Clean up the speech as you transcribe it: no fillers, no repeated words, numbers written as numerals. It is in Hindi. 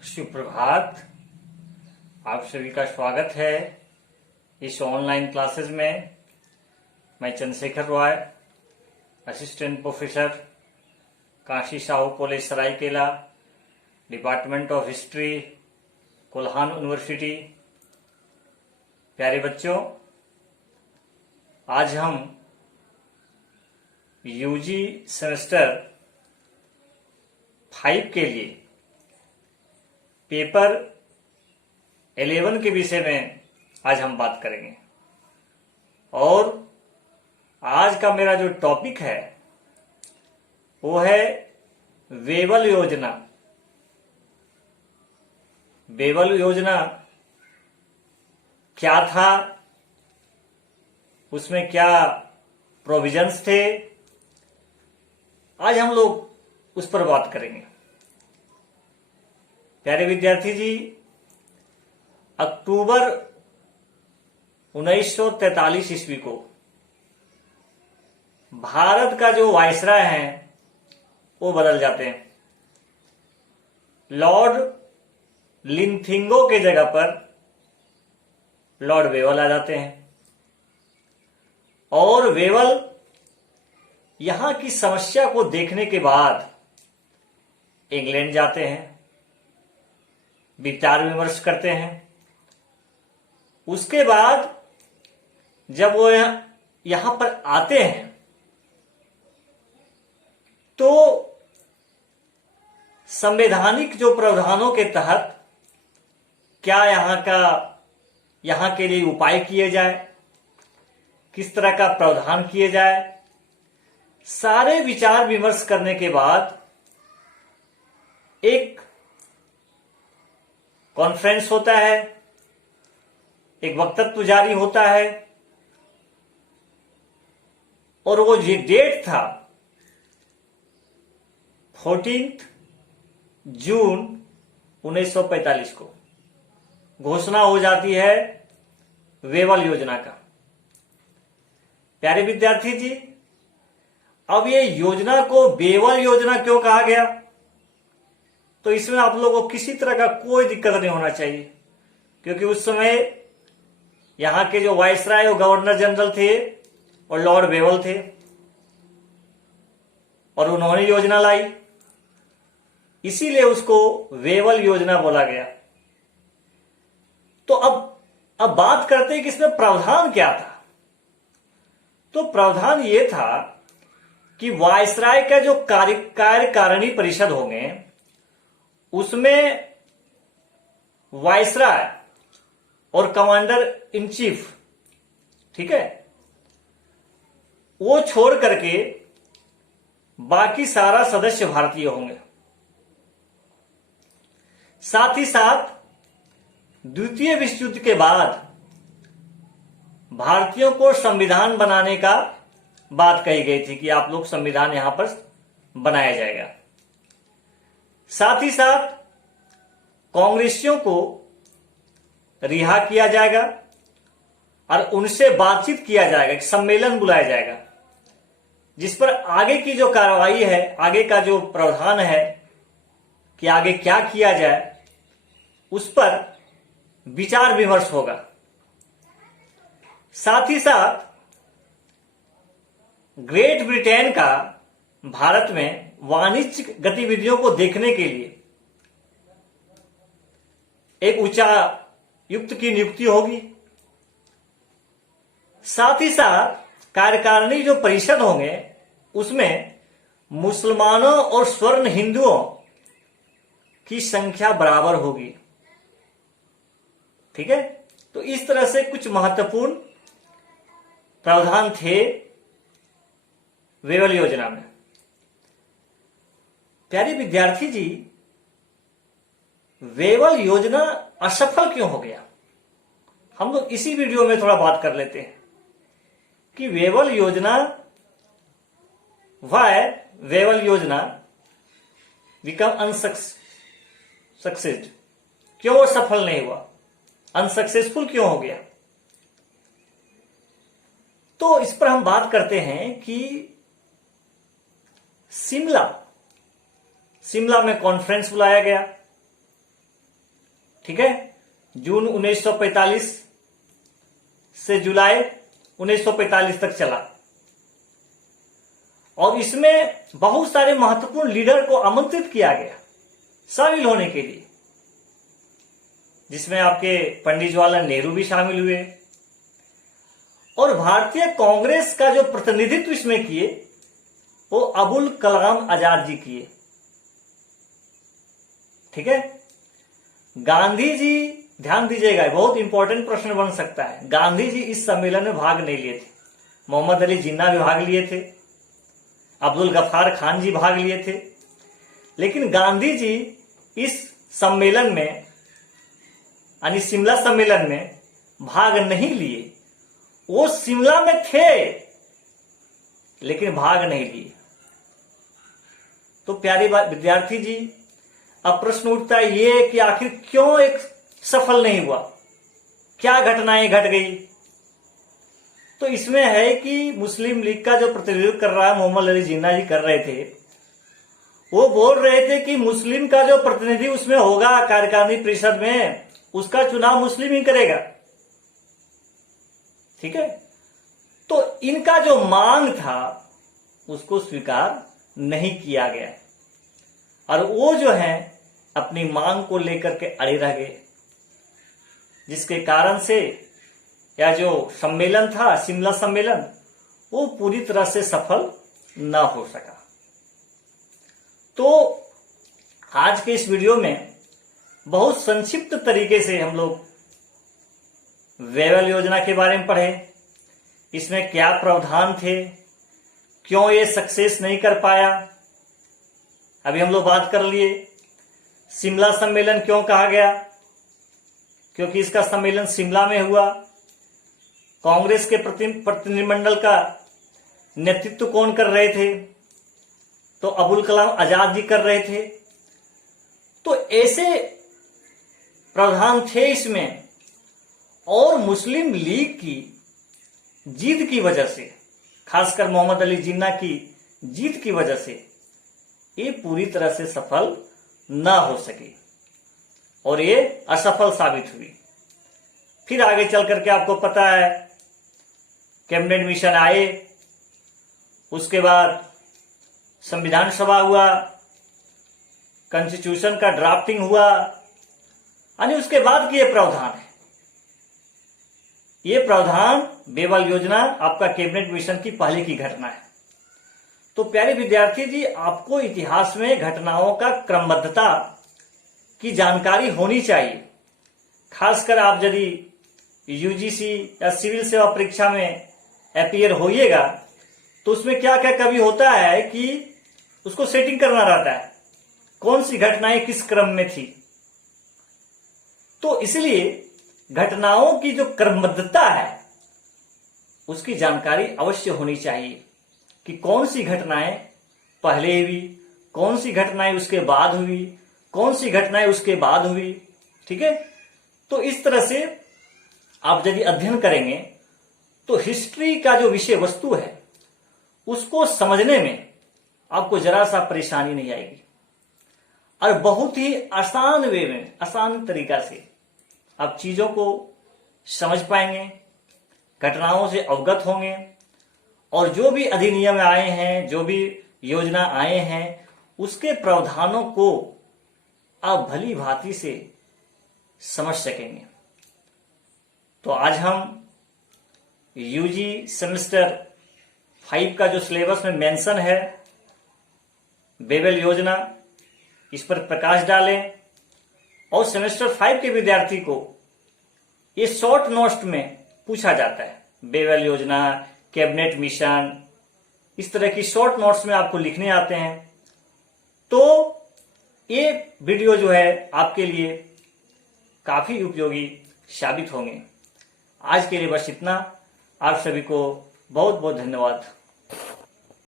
सुप्रभात। आप सभी का स्वागत है इस ऑनलाइन क्लासेस में। मैं Chandrashekhar Roy, assistant professor, Kashi Sahu college Saraikela, department of history, Kolhan university. प्यारे बच्चों, आज हम यूजी सेमेस्टर 5 के लिए पेपर 11 के विषय में आज हम बात करेंगे। और आज का मेरा जो टॉपिक है वो है वेवल योजना। वेवल योजना क्या था, उसमें क्या प्रोविजंस थे, आज हम लोग उस पर बात करेंगे। प्यारे विद्यार्थी जी, अक्टूबर 1943 ईस्वी को भारत का जो वायसराय है वो बदल जाते हैं। लॉर्ड लिंथिंगो के जगह पर लॉर्ड वेवल आ जाते हैं और वेवल यहां की समस्या को देखने के बाद इंग्लैंड जाते हैं, विचार विमर्श करते हैं। उसके बाद जब वो यहां पर आते हैं तो संवैधानिक जो प्रावधानों के तहत क्या यहां के लिए उपाय किए जाए, किस तरह का प्रावधान किए जाए, सारे विचार विमर्श करने के बाद एक कॉन्फ्रेंस होता है, एक वक्तव्य जारी होता है और वो ये डेट था 14 जून 1945 को घोषणा हो जाती है वेवल योजना का। प्यारे विद्यार्थी जी, अब ये योजना को वेवल योजना क्यों कहा गया, तो इसमें आप लोगों को किसी तरह का कोई दिक्कत नहीं होना चाहिए, क्योंकि उस समय यहां के जो वायसराय और गवर्नर जनरल थे और लॉर्ड वेवल थे और उन्होंने योजना लाई, इसीलिए उसको वेवल योजना बोला गया। तो अब बात करते हैं कि इसमें प्रावधान क्या था। तो प्रावधान यह था कि वायसराय का जो कार्यकारिणी परिषद होंगे उसमें वायसराय और कमांडर इन चीफ, ठीक है, वो छोड़ करके बाकी सारा सदस्य भारतीय होंगे। साथ ही साथ द्वितीय विश्व युद्ध के बाद भारतीयों को संविधान बनाने का बात कही गई थी कि आप लोग संविधान यहां पर बनाया जाएगा। साथ ही साथ कांग्रेसियों को रिहा किया जाएगा और उनसे बातचीत किया जाएगा, एक सम्मेलन बुलाया जाएगा जिस पर आगे की जो कार्रवाई है, आगे का जो प्रावधान है कि आगे क्या किया जाए, उस पर विचार विमर्श होगा। साथ ही साथ ग्रेट ब्रिटेन का भारत में वाणिज्यिक गतिविधियों को देखने के लिए एक उच्चायुक्त की नियुक्ति होगी। साथ ही साथ कार्यकारिणी जो परिषद होंगे उसमें मुसलमानों और स्वर्ण हिंदुओं की संख्या बराबर होगी, ठीक है। तो इस तरह से कुछ महत्वपूर्ण प्रावधान थे वेवल योजना में। प्यारे विद्यार्थी जी, वेवल योजना असफल क्यों हो गया, हम लोग इसी वीडियो में थोड़ा बात कर लेते हैं कि वेवल योजना, व्हाई वेवल योजना बिकम अनसक्सेस्ड, क्यों वो सफल नहीं हुआ, अनसक्सेसफुल क्यों हो गया। तो इस पर हम बात करते हैं कि शिमला में कॉन्फ्रेंस बुलाया गया ठीक है, जून 1945 से जुलाई 1945 तक चला और इसमें बहुत सारे महत्वपूर्ण लीडर को आमंत्रित किया गया शामिल होने के लिए, जिसमें आपके पंडित जवाहरलाल नेहरू भी शामिल हुए और भारतीय कांग्रेस का जो प्रतिनिधित्व इसमें किए वो अबुल कलाम आजाद जी किए। ठीक है, गांधी जी, ध्यान दीजिएगा, बहुत इंपॉर्टेंट प्रश्न बन सकता है। गांधी जी इस सम्मेलन में भाग नहीं लिए थे, मोहम्मद अली जिन्ना भी भाग लिए थे, अब्दुल गफ्फार खान जी भाग लिए थे, लेकिन गांधी जी इस सम्मेलन में यानी शिमला सम्मेलन में भाग नहीं लिए। वो शिमला में थे लेकिन भाग नहीं लिए। तो प्यारे विद्यार्थी जी, अब प्रश्न उठता है ये कि आखिर क्यों एक सफल नहीं हुआ, क्या घटनाएं घट गई। तो इसमें है कि मुस्लिम लीग का जो प्रतिनिधित्व कर रहा है मोहम्मद अली जिन्ना जी कर रहे थे, वो बोल रहे थे कि मुस्लिम का जो प्रतिनिधि उसमें होगा कार्यकारिणी परिषद में, उसका चुनाव मुस्लिम ही करेगा। ठीक है, तो इनका जो मांग था उसको स्वीकार नहीं किया गया और वो जो है अपनी मांग को लेकर के अड़े रह गए, जिसके कारण से यह जो सम्मेलन था, शिमला सम्मेलन, वो पूरी तरह से सफल ना हो सका। तो आज के इस वीडियो में बहुत संक्षिप्त तरीके से हम लोग वेवल योजना के बारे में पढ़े, इसमें क्या प्रावधान थे, क्यों ये सक्सेस नहीं कर पाया। अभी हम लोग बात कर लिए शिमला सम्मेलन क्यों कहा गया, क्योंकि इसका सम्मेलन शिमला में हुआ। कांग्रेस के प्रतिनिधिमंडल का नेतृत्व कौन कर रहे थे, तो अबुल कलाम आजाद जी कर रहे थे। तो ऐसे प्रावधान थे इसमें, और मुस्लिम लीग की जीत की वजह से, खासकर मोहम्मद अली जिन्ना की जीत की वजह से ये पूरी तरह से सफल ना हो सकी और ये असफल साबित हुई। फिर आगे चल करके आपको पता है कैबिनेट मिशन आए, उसके बाद संविधान सभा हुआ, कॉन्स्टिट्यूशन का ड्राफ्टिंग हुआ, यानी उसके बाद की ये प्रावधान है। ये प्रावधान बेवल योजना आपका कैबिनेट मिशन की पहले की घटना है। तो प्यारे विद्यार्थी जी, आपको इतिहास में घटनाओं का क्रमबद्धता की जानकारी होनी चाहिए। खासकर आप यदि यूजीसी या सिविल सेवा परीक्षा में अपीयर होइएगा तो उसमें क्या क्या कभी होता है कि उसको सेटिंग करना रहता है, कौन सी घटनाएं किस क्रम में थी। तो इसलिए घटनाओं की जो क्रमबद्धता है उसकी जानकारी अवश्य होनी चाहिए कि कौन सी घटनाएं पहले हुई, कौन सी घटनाएं उसके बाद हुई, कौन सी घटनाएं उसके बाद हुई। ठीक है, तो इस तरह से आप यदि अध्ययन करेंगे तो हिस्ट्री का जो विषय वस्तु है उसको समझने में आपको जरा सा परेशानी नहीं आएगी और बहुत ही आसान वे में, आसान तरीका से आप चीजों को समझ पाएंगे, घटनाओं से अवगत होंगे और जो भी अधिनियम आए हैं, जो भी योजना आए हैं, उसके प्रावधानों को आप भली भांति से समझ सकेंगे। तो आज हम यूजी सेमेस्टर 5 का जो सिलेबस में मेंशन है बेवल योजना, इस पर प्रकाश डालें और सेमेस्टर 5 के विद्यार्थी को ये शॉर्ट नोट्स में पूछा जाता है। बेवल योजना, कैबिनेट मिशन, इस तरह की शॉर्ट नोट्स में आपको लिखने आते हैं। तो ये वीडियो जो है आपके लिए काफी उपयोगी साबित होंगे। आज के लिए बस इतना। आप सभी को बहुत बहुत धन्यवाद।